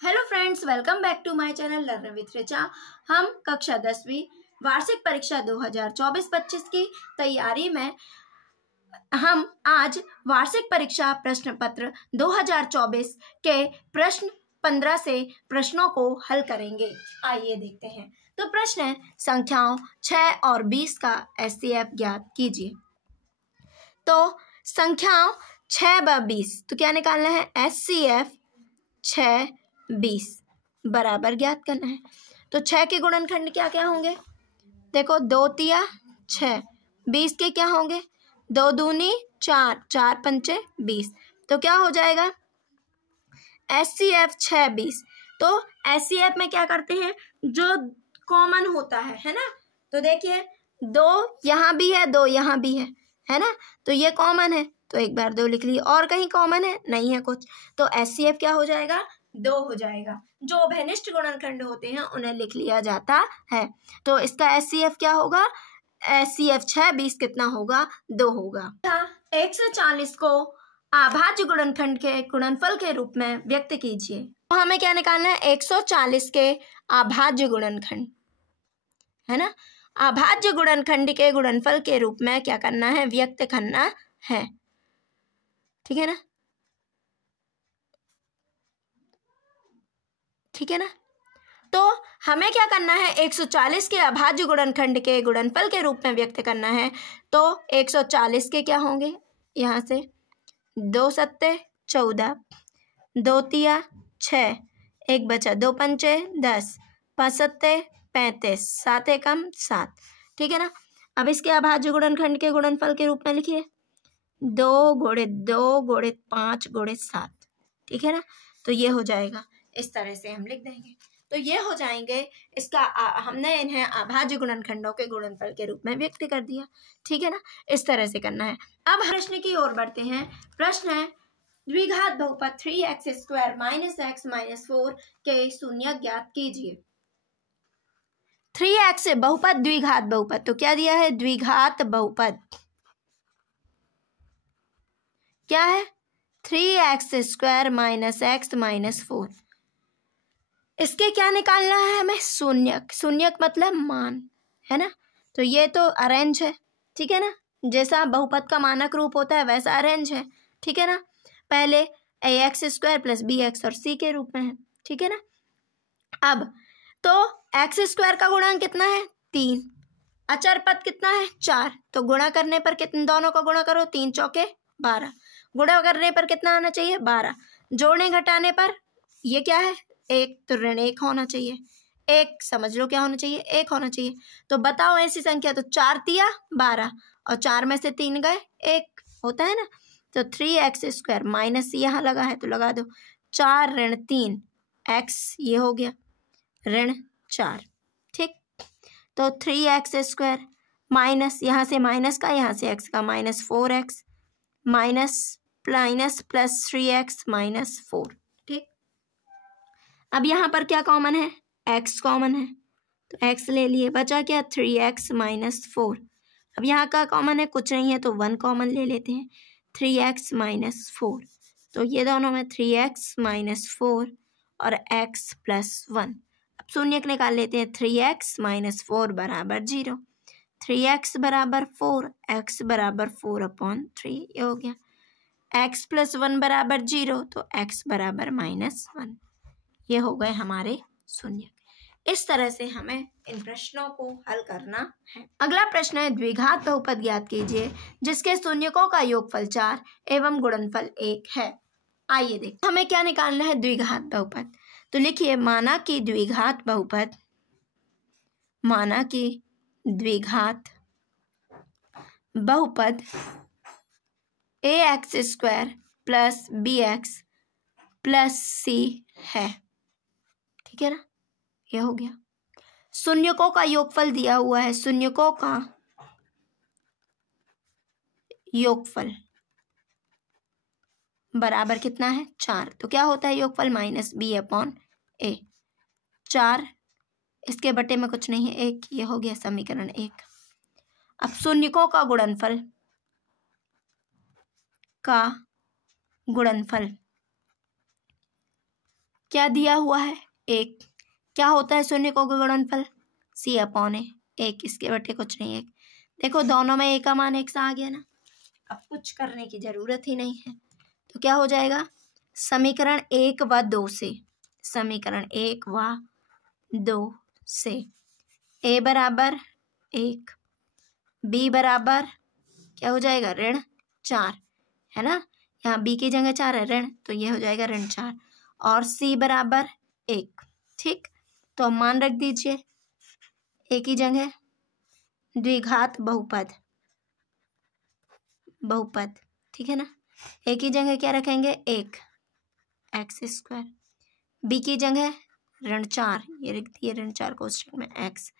Hello friends, welcome back to my channel learn with Richa. हम कक्षा 10वीं वार्षिक परीक्षा 2024-25 की तैयारी में हम आज वार्षिक परीक्षा प्रश्न पत्र 2024 के प्रश्न 15 से प्रश्नों को हल करेंगे। आइए देखते हैं। तो प्रश्न है, संख्याओं 6 और 20 का एचसीएफ ज्ञात कीजिए। तो संख्याओं 6 व 20, तो क्या निकालना है? एचसीएफ 6 20 बराबर ज्ञात करना है। तो 6 के गुणनखंड क्या क्या होंगे? देखो, 2 तिया 6, 20 के क्या होंगे? 2 दूनी 4, 4 पंचे 20। तो क्या हो जाएगा? एचसीएफ 6 20। तो एचसीएफ में क्या करते हैं, जो कॉमन होता है ना। तो देखिए, 2 यहाँ भी है, 2 यहाँ भी है ना। तो ये कॉमन है, तो एक बार 2 लिख ली। और कहीं कॉमन है? नहीं है कुछ। तो एचसीएफ क्या हो जाएगा? 2 हो जाएगा। जो उभयनिष्ठ गुणनखंड होते हैं उन्हें लिख लिया जाता है। तो इसका एचसीएफ क्या होगा? एचसीएफ 6 20 कितना होगा? 2 होगा। 140 को अभाज्य गुणनखंड के गुणनफल के रूप में व्यक्त कीजिए। तो हमें क्या निकालना है? 140 के अभाज्य गुणनखंड, है ना। अभाज्य गुणनखंड के गुणनफल के रूप में क्या करना है? व्यक्त करना है, ठीक है ना। ठीक है ना। तो हमें क्या करना है? 140 के अभाज्य गुणनखंड के गुणनफल के रूप में व्यक्त करना है। तो 140 के क्या होंगे? यहाँ से 2 सत्ते 14, 2 तिया 6, 1 बचा 2 पंचे 10, 5 सत्ते 35, 7 एकम 7, ठीक है ना। अब इसके अभाज्य गुणनखंड के गुणनफल के रूप में लिखिए 2 × 2 × 5 × 7, ठीक है ना। तो ये हो जाएगा, इस तरह से हम लिख देंगे। तो ये हो जाएंगे इसका हमने इन्हें अभाज्य गुणनखंडों के गुणनफल के रूप में व्यक्त कर दिया, ठीक है ना। इस तरह से करना है। अब प्रश्न की ओर बढ़ते हैं। प्रश्न है, द्विघात बहुपद 3x² - x - 4 के शून्य ज्ञात कीजिए। 3x से बहुपद द्विघात बहुपद, तो क्या दिया है? द्विघात बहुपद क्या है? 3x² - x - 4। इसके क्या निकालना है हमें? शून्यक। शून्यक मतलब मान, है ना। तो ये तो अरेंज है, ठीक है ना। जैसा बहुपद का मानक रूप होता है वैसा अरेंज है, ठीक है ना। पहले ax² + bx और c के रूप में है, ठीक है ना। अब तो x² का गुणांक कितना है? 3। अचर पद कितना है? 4। तो गुणा करने पर कितने, दोनों का गुणा करो, 3 चौके 12। गुणा करने पर कितना आना चाहिए? 12। जोड़ने घटाने पर ये क्या है? 1, तो ऋण 1 होना चाहिए। 1 समझ लो क्या होना चाहिए? 1 होना चाहिए। तो बताओ ऐसी संख्या, तो 4 तिया 12 और 4 में से 3 गए, 1 होता है ना। तो 3x² माइनस यहाँ लगा है तो लगा दो, 4 ऋण 3 x, ये हो गया ऋण 4, ठीक। तो 3x² माइनस यहाँ से माइनस का, यहाँ से x का, -4x माइनस प्लस 3x -4, ठीक। अब यहाँ पर क्या कॉमन है? x कॉमन है, तो x ले लिए। बचा क्या? 3x - 4। अब यहाँ का कॉमन है, कुछ नहीं है, तो 1 कॉमन ले लेते हैं, 3x - 4। तो ये दोनों में 3x - 4 और x + 1। अब शून्यक निकाल लेते हैं। 3x - 4 = 0, 3x = 4, x = 4/3, ये हो गया। x + 1 = 0, तो x = -1। ये हो गए हमारे शून्य। इस तरह से हमें इन प्रश्नों को हल करना है। अगला प्रश्न है, द्विघात बहुपद ज्ञात कीजिए जिसके शून्यकों का योगफल 4 एवं गुणनफल 1 है। आइए देखते हमें क्या निकालना है? द्विघात बहुपद। तो लिखिए, माना कि द्विघात बहुपद, माना कि द्विघात बहुपद ax² + bx + c है, ठीक है ना। ये हो गया। शून्यकों का योगफल दिया हुआ है, शून्यकों का योगफल बराबर कितना है? 4। तो क्या होता है योगफल? -b/a। 4 इसके बटे में कुछ नहीं है, 1। ये हो गया समीकरण 1। अब शून्यकों का गुणनफल क्या दिया हुआ है, 1। क्या होता है शून्य का गुणनफल, C/A, 1। इसके बटे कुछ नहीं, 1। देखो दोनों में 1 का मान 1 सा आ गया ना, अब कुछ करने की जरूरत ही नहीं है। तो क्या हो जाएगा, समीकरण 1 व 2 से, समीकरण 1 व 2 से A बराबर 1, B बराबर क्या हो जाएगा, ऋण 4, है ना। यहाँ B की जगह 4 है ऋण, तो ये हो जाएगा ऋण 4, और C बराबर 1। ठीक, तो मान रख दीजिए A की जगह द्विघात बहुपद, ठीक है ना। A की जगह क्या रखेंगे, 1 x², B की जगह ऋण 4, ये लिख दिए ऋण 4 कोष्ठक में x,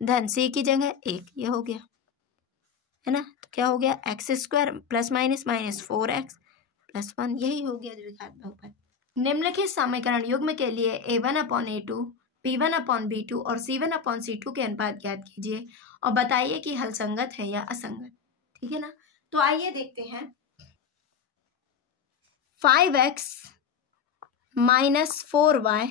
धन C की जगह 1, ये हो गया, है ना। तो क्या हो गया, x² plus minus minus 4x + 1, यही हो गया द्विघात बहुपद। निम्नलिखित समीकरण युग्म के लिए A1/A2, B1/B2 और C1/C2 के अनुपात ज्ञात कीजिए और बताइए कि हल संगत है या असंगत, ठीक है ना। तो आइए देखते हैं। 5x - 4y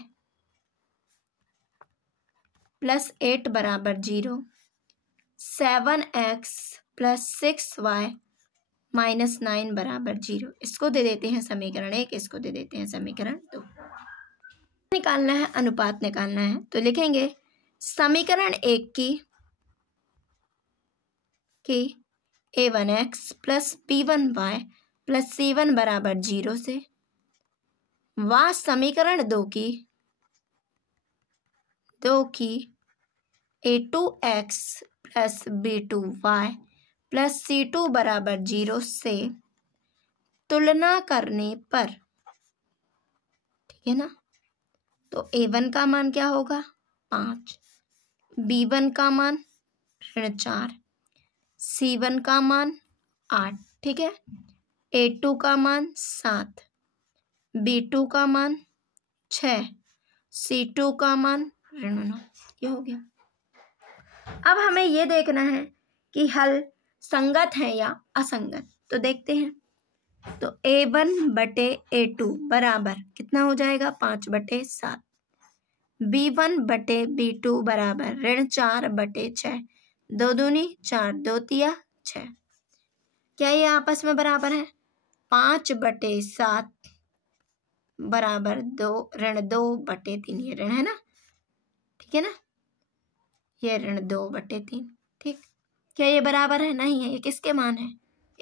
+ 8 = 0, 7x + 6y - 9 = 0। इसको दे देते हैं समीकरण 1, इसको दे देते हैं समीकरण 2। निकालना है, अनुपात निकालना है, तो लिखेंगे समीकरण 1 की A1x + B1y + C1 = 0 से, व समीकरण 2 की A2x + B2y + C2 = 0 से तुलना करने पर, ठीक है ना। तो A1 का मान क्या होगा, 5, B1 का मान ऋण 4, C1 का मान 8, ठीक है। A2 का मान 7, B2 का मान 6, C2 का मान ऋण 9, ये हो गया। अब हमें ये देखना है कि हल संगत है या असंगत, तो देखते हैं। तो A1/A2 बराबर कितना हो जाएगा, 5/7, B1/B2 बराबर ऋण 4/6, 2 दूनी 4, 2 तिया 6। क्या ये आपस में बराबर है, 5/7 बराबर 2, ऋण 2/3, ये ऋण है ना, ठीक है ना, ये ऋण 2/3, ठीक। क्या ये बराबर है, नहीं है। ये किसके मान है,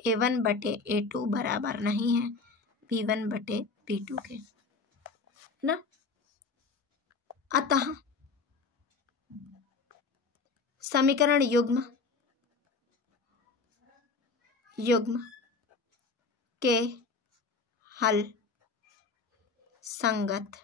A1/A2 बराबर नहीं है B1/B2 के, है ना। अतः समीकरण युग्म के हल संगत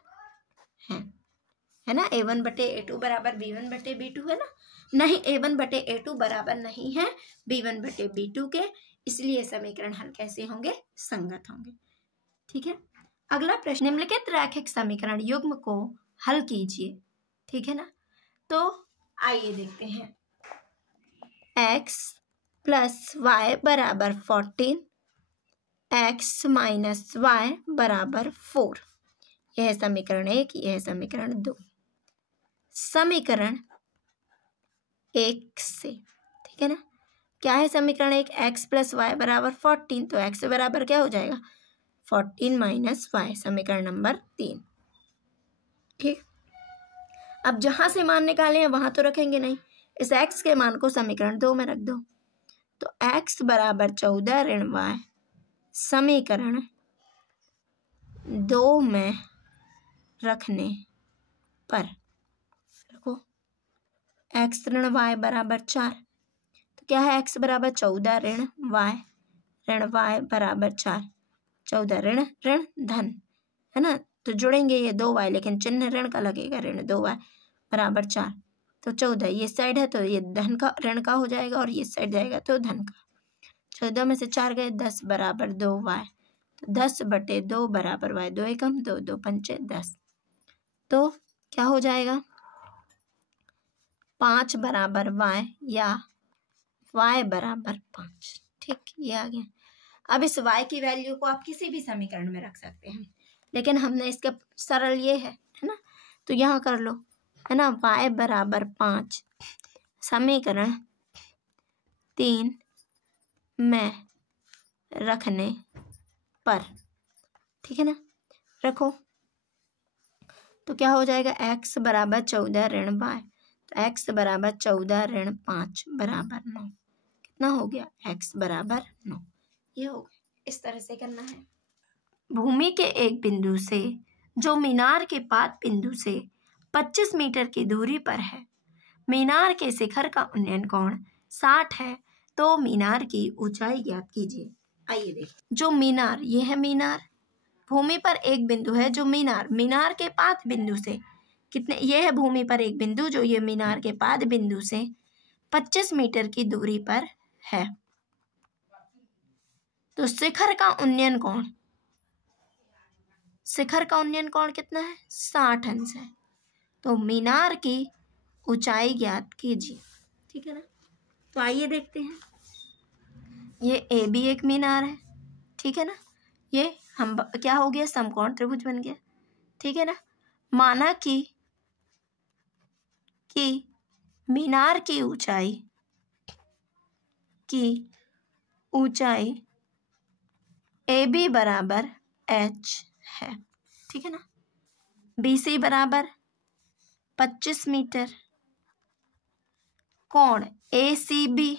है ना। A1/A2 बराबर B1/B2 है ना, नहीं A1/A2 बराबर नहीं है B1/B2 के, इसलिए समीकरण हल कैसे होंगे, संगत होंगे, ठीक है। अगला प्रश्न, निम्नलिखित रैखिक समीकरण युग्म को हल कीजिए, ठीक है ना। तो आइए देखते हैं। x + y = 14, x - y = 4, यह है समीकरण 1, यह है समीकरण 2। समीकरण 1 से, ठीक है ना, क्या है समीकरण 1, x + y = 14, तो x बराबर क्या हो जाएगा, 14 - y, समीकरण नंबर 3, ठीक। अब जहां से मान निकाले हैं वहां तो रखेंगे नहीं, इस x के मान को समीकरण 2 में रख दो। तो x बराबर 14 ऋण y, समीकरण 2 में रखने पर रखो x ऋण y बराबर 4, तो क्या है, x बराबर 14 ऋण y बराबर 4, 14 ऋण धन, है ना, तो जुड़ेंगे ये 2y, लेकिन चिन्ह ऋण का लगेगा, ऋण 2y बराबर 4, तो 14 ये साइड है तो ये धन का ऋण का हो जाएगा, और ये साइड जाएगा तो धन का। 14 में से 4 गए, 10 बराबर 2y, तो 10/2 बराबर y, 2 एकम 2, 2 पंचे 10, तो क्या हो जाएगा, 5 बराबर y या y बराबर 5, ठीक, ये आ गया। अब इस y की वैल्यू को आप किसी भी समीकरण में रख सकते हैं। लेकिन हमने इसके सरल ये है ना, तो यहाँ कर लो, है ना। y बराबर 5 समीकरण 3 में रखने पर, ठीक है ना, रखो तो क्या हो जाएगा, x बराबर 14 ऋण y, तो x बराबर 14 ऋण 5 बराबर 9। कितना हो गया, x बराबर 9। ये हो गया, इस तरह से करना है। भूमि के एक बिंदु से जो मीनार के पाद बिंदु से 25 मीटर की दूरी पर है, मीनार के शिखर का उन्नयन कोण 60 है, तो मीनार की ऊंचाई ज्ञात कीजिए। आइए देखिए, जो मीनार, ये है मीनार, भूमि पर एक बिंदु है जो मीनार के पाद बिंदु से कितने, ये है भूमि पर एक बिंदु जो ये मीनार के पाद बिंदु से 25 मीटर की दूरी पर है, तो शिखर का उन्नयन कोण, शिखर का उन्नयन कोण कितना है, 60 अंश है, तो मीनार की ऊंचाई ज्ञात कीजिए, ठीक है ना। तो आइए देखते हैं, ये ए बी एक मीनार है, ठीक है ना, ये हम क्या हो गया, समकोण त्रिभुज बन गया, ठीक है ना। माना कि मीनार की ऊंचाई ए बी बराबर h है, ठीक है ना। बी सी बराबर 25 मीटर, कोण ए सी बी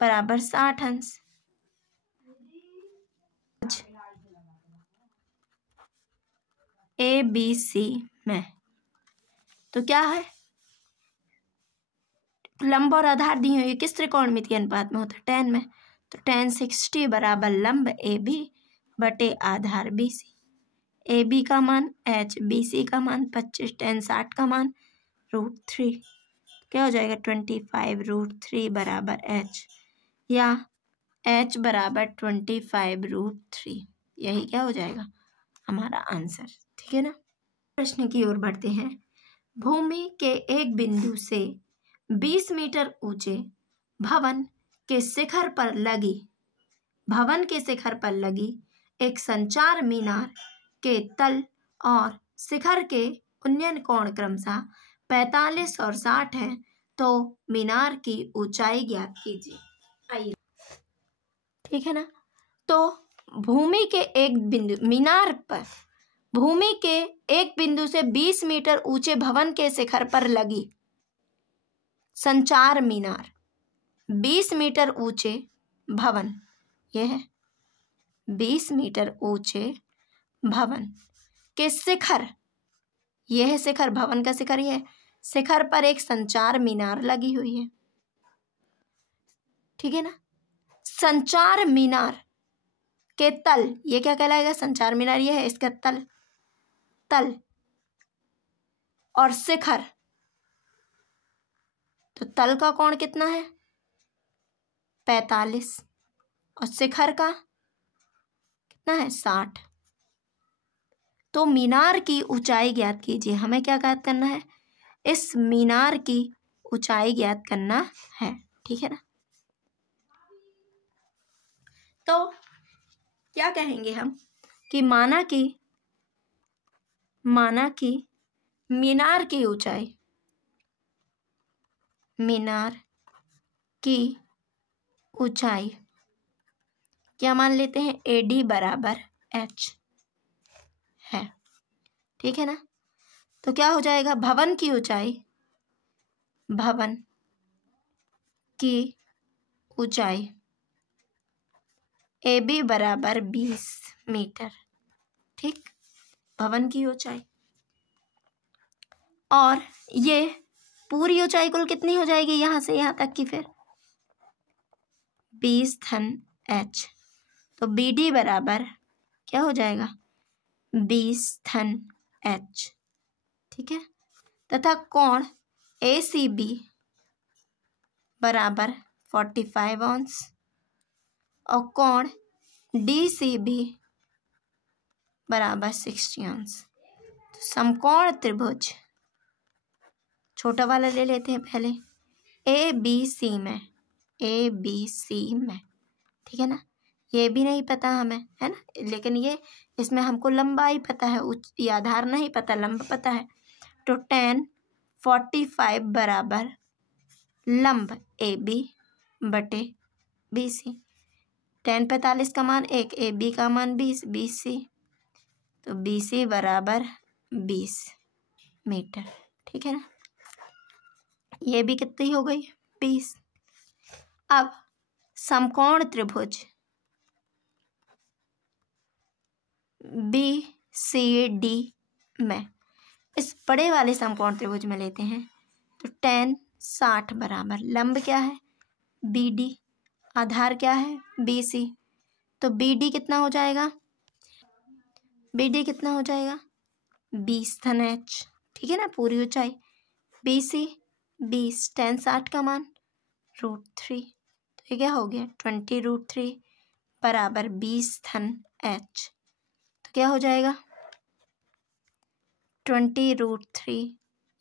बराबर 60 अंश, ए बी सी में, तो क्या है, लंब और आधार दी हुई किस त्रिकोणमितीय अनुपात में होता है, tan में, तो tan 60 बराबर लंब ए बी बटे आधार बी सी, ए बी का मान h, बी सी का मान 25, tan 60 का मान √3, क्या हो जाएगा 25 √3 बराबर h, या h बराबर 25 √3, यही क्या हो जाएगा हमारा आंसर, ठीक है ना। प्रश्न की ओर बढ़ते हैं। भूमि के एक बिंदु से 20 मीटर ऊंचे भवन के शिखर पर लगी एक संचार मीनार के तल और शिखर के उन्नयन कोण क्रमशः 45 और 60 है, तो मीनार की ऊंचाई ज्ञात कीजिए। आइए, ठीक है ना। तो भूमि के एक बिंदु से 20 मीटर ऊंचे भवन के शिखर पर लगी संचार मीनार, 20 मीटर ऊंचे भवन, यह है 20 मीटर ऊंचे भवन के शिखर, यह है शिखर, भवन का शिखर, यह है शिखर पर एक संचार मीनार लगी हुई है, ठीक है ना। संचार मीनार के तल, ये क्या कहलाएगा, संचार मीनार, यह है इसका तल और शिखर, तो तल का कोण कितना है 45 और शिखर का कितना है 60, तो मीनार की ऊंचाई ज्ञात कीजिए। हमें क्या ज्ञात करना है, इस मीनार की ऊंचाई ज्ञात करना है, ठीक है ना। तो क्या कहेंगे हम कि माना कि मीनार की ऊंचाई क्या मान लेते हैं, AD बराबर h है, ठीक है ना। तो क्या हो जाएगा, भवन की ऊंचाई AB बराबर 20 मीटर, ठीक, भवन की ऊंचाई, और ये पूरी ऊंचाई कुल कितनी हो जाएगी यहाँ से यहाँ तक की, फिर 20 धन h, तो BD बराबर क्या हो जाएगा 20 धन h, ठीक है, तथा कोण ACB बराबर 45 अंश और कोण DCB बराबर 60 अंश। तो समकोण त्रिभुज, छोटा वाला ले लेते हैं पहले, ABC में, ठीक है ना, ये भी नहीं पता हमें, है ना, लेकिन ये इसमें हमको लंबाई पता है, ये आधार नहीं पता, लंब पता है। तो 10 45 बराबर लंब ए बी बटे बी सी। 10 45 का मान 1, ए बी का मान 20, 20 सी, तो बी सी बराबर 20 मीटर। ठीक है ना, ये भी कितनी हो गई, 20। अब समकोण त्रिभुज बी सी डी में, इस बड़े वाले समकोण त्रिभुज में लेते हैं, तो 10 60 बराबर लंब क्या है, बी डी, आधार क्या है, बी सी, तो बी डी कितना हो जाएगा, बी डी कितना हो जाएगा 20 धन एच। ठीक है ना, पूरी ऊंचाई। बी सी 20, 10 60 का मान √3, तो ये क्या हो गया 20√3 बराबर 20 धन एच। तो क्या हो जाएगा 20√3,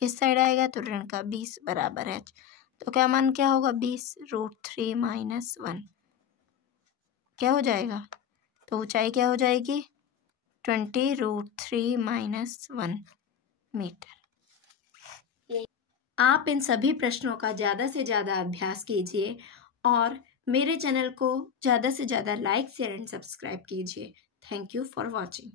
इस साइड आएगा तो ऋण का 20 बराबर एच, तो क्या मान क्या होगा 20√3 - 1, क्या हो जाएगा, तो ऊंचाई क्या हो जाएगी 20√3 - 1 मीटर। आप इन सभी प्रश्नों का ज़्यादा से ज़्यादा अभ्यास कीजिए और मेरे चैनल को ज़्यादा से ज़्यादा लाइक शेयर एंड सब्सक्राइब कीजिए। Thank you for watching.